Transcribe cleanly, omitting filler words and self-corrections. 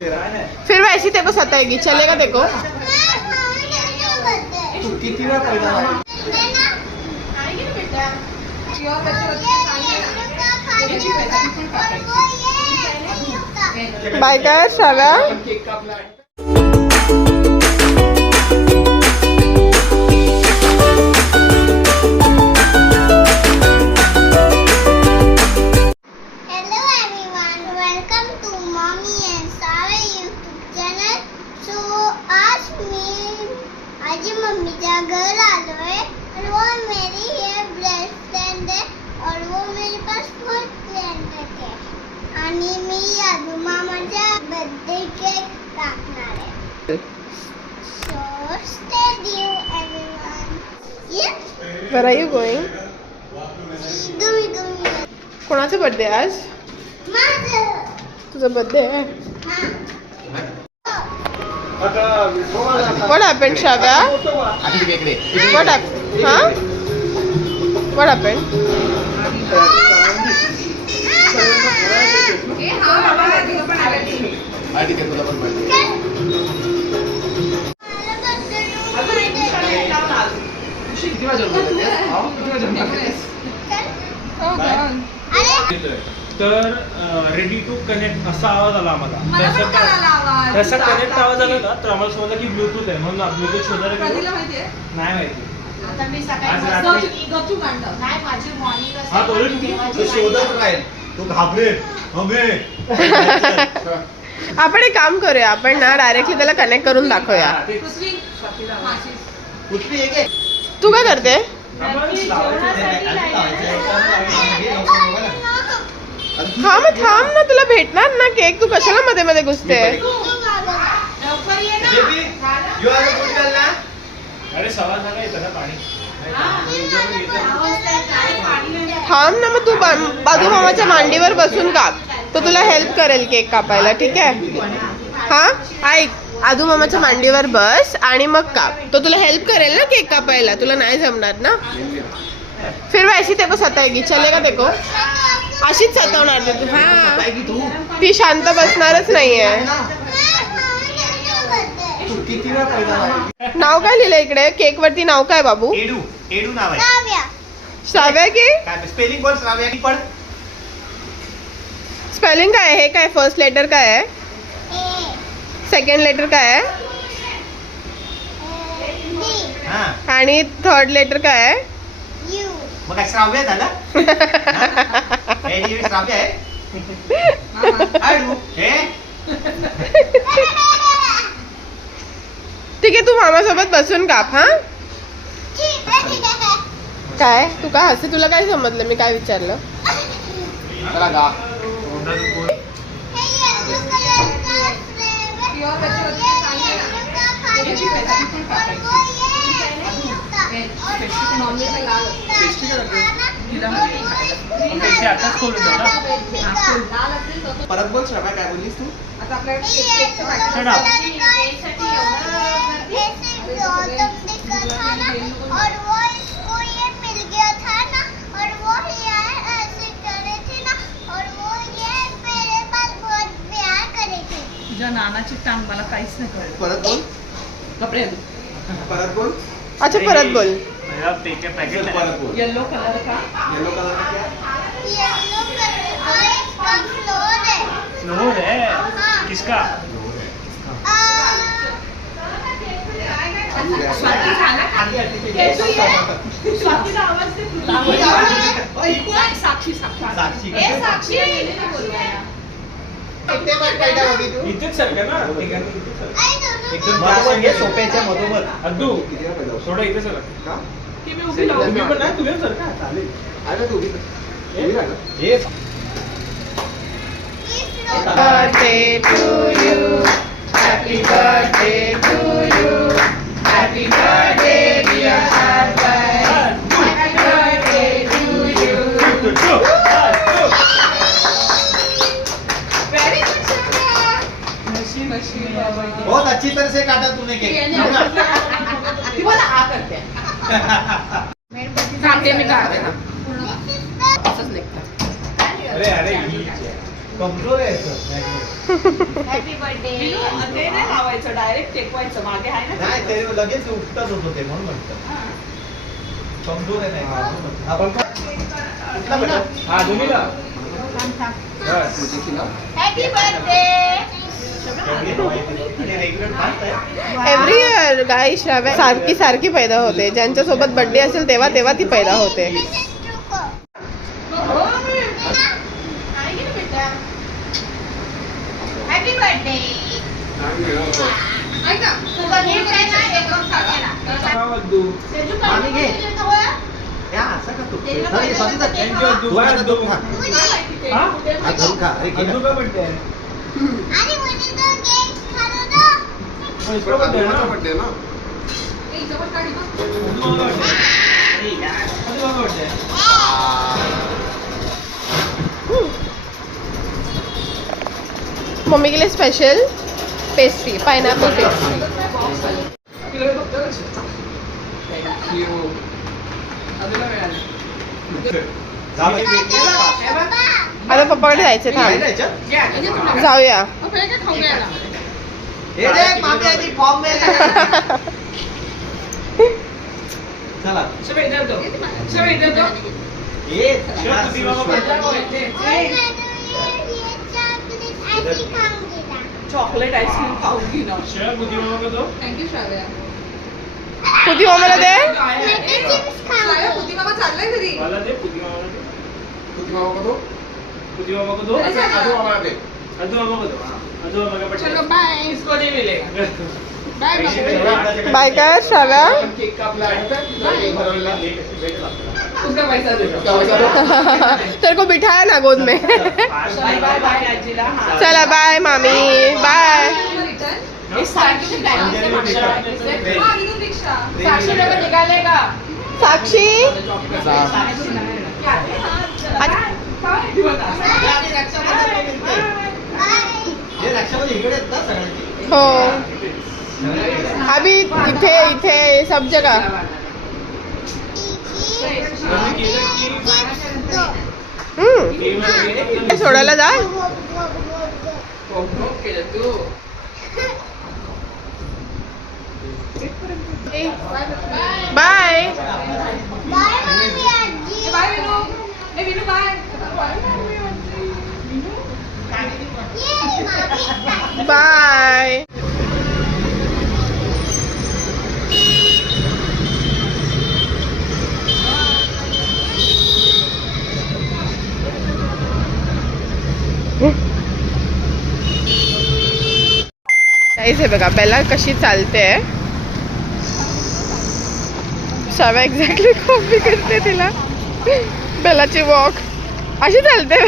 फिर वैसी तेरे को सताएगी, चलेगा तेरे को? बाय कर श्राव्या. मम्मीच्या घर आलोय और वो मेरी है बेस्ट फ्रेंड है और वो मेरे पास बहुत फ्रेंड है आणि मी आजू मामाच्या बर्थडे केक कापणार आहे. So stay tuned everyone. Yes. Where are you going? तुम्ही कोणाचा बर्थडे आज? माझं. तुझा बर्थडे आहे? What happened, Shravya? What happened? Huh? What happened? तर रेडी टू कनेक्ट असा आवाज आला आम्हाला. तसा कनेक्ट आवाज आला ना तर आम्हाला समजलं की ब्लूटूथ आहे म्हणून ब्लूटूथ शोधायला गेलो. नाही माहिती. आपण एक काम करूया, आपण ना डायरेक्टली त्याला कनेक्ट करून दाखवूया. तू काय करते? हा मग थांब ना, तुला भेटणार ना केक. तू कशाला मध्ये मध्ये घुसते? थांब ना, मग तू बाजू मामाच्या मांडीवर बसून काप, तो तुला हेल्प करेल केक कापायला. ठीक आहे? हा ऐक, आदू मामाच्या मांडीवर बस आणि मग काप, तो तुला हेल्प करेल ना केक कापायला. तुला नाही जमणार ना. फिर वैसी तेरे को सताएगी, चलेगा तेरे को? अशीच सतावणार ते तू. हा, ती शांत बसणारच नाहीये. नाव काय लिहिलंय इकडे केक वरती? नाव काय बाबू? एडू. एडू नाव आहे. श्राव्या की काय स्पेलिंग बोल श्राव्या की पड. स्पेलिंग काय आहे? हे काय फर्स्ट लेटर काय आहे? सेकंड लेटर काय आहे? हां आणि थर्ड लेटर काय आहे? मग काय श्राव्य झाला? एडी श्राव्य आहे. एडू हे ठीक आहे, तू मामासोबत बसून काप. हा काय तू काय हसे? तुला काय समजलं मी काय विचारलं? चला गा. परत बोल श्राव्या, काय बोललीस तू? तुझ्या नानाची टांग मला काहीच नाही कळलं. परत बोल. कपडे परत बोल. अच्छा परत बोल. परत बोल. येलो कलर का? येलो कलर का क्या? फ्लोर है. किसका? स्वाती झाला का? स्वातीला आवाज दे तुला. साक्षी साक्षी. ए साक्षी इथेच सारखं ना. एकदम सोप्याच्या मधोमध. अद्दू थोडं इथे सर. ती मी उभी लावून. तुम्ही पण नाही, तुझ्या सर का चालेल. अरे तू हे Birthday to you, happy birthday to you, happy birthday dear Shravya, happy birthday to you. Very good Shravya. नशी बाबा. बहुत अच्छी तरह से काटा तूने केक. ती मला आ करते. काटे मी काढते ना. असंच निघतं. अरे कमजोर आहे सर हॅपी बर्थडे ते नाही लावायचं डायरेक्ट टेकवायचं मागे आहे ना नाही ते लगेच उठतच होतो ते म्हणून म्हणतात कमजोर आहे नाही आपण कुठला बेटा हा दोन्हीला हॅपी बर्थडे एव्हरी इयर गाई श्राव्या सारखी सारखी पैदा होते. ज्यांच्या सोबत बर्थडे असेल तेव्हा तेव्हा ती पैदा होते. हॅपी बर्थडे पाणी घे या असं का तू थँक्यू धरून खा अरे घे अद्दू का बर्थडे आहे आणि मुझे तो केक खाना दो. इसका बर्थडे है ना बर्थडे ना अद्दू का बर्थडे है मम्मी के लिए स्पेशल पेस्ट्री पाइनएप्पल पेस्ट्री. झालं आता पप्पाकडे जायचे थांब जाऊया. हे देख मामी आजी फॉर्म में चला ये और मैं तो ये चॉकलेट ऐसी खाऊंगी ना. चॉकलेट आईस्क्रीम खाऊंगी ना श्रेया बुद्धी मामा को दो थँक्यू श्राव्या पुती मम्मीला दे. मैं तो चिप्स श्राव्या खाऊंगी. पुती मामा चाललाय घरी वाला दे बुद्धी मामा को दे तुझी मामा को दो बुद्धी मामा को दो अजू मामा दे अद्दू मामा को दो अद्दू मामा का चलो बर्थडे बाय इसको नहीं मिलेगा बाय बाबू बाय कर श्राव्या. केक कापला आहे भरवला उसका पैसा दे तेरे को बिठाया ना गोद में. बाय बाय बाय आजीला हाँ. चला बाय मामी बाय. रिटर्न साक्षी निकालेगा साक्षी हे रक्षामध्ये इकडे आहेत ना सगळ्यांची हो अभी इथे इथे सब जगह. सोडायला जा. बाय बाय मम्मी आजी. बाय विनू ए विनू बाय ये मम्मी. बाय. काहीच आहे बघा बेला कशी चालते. श्राव्या एक्झॅक्टली कॉपी करते तिला. बेलाची वॉक अशी चालते.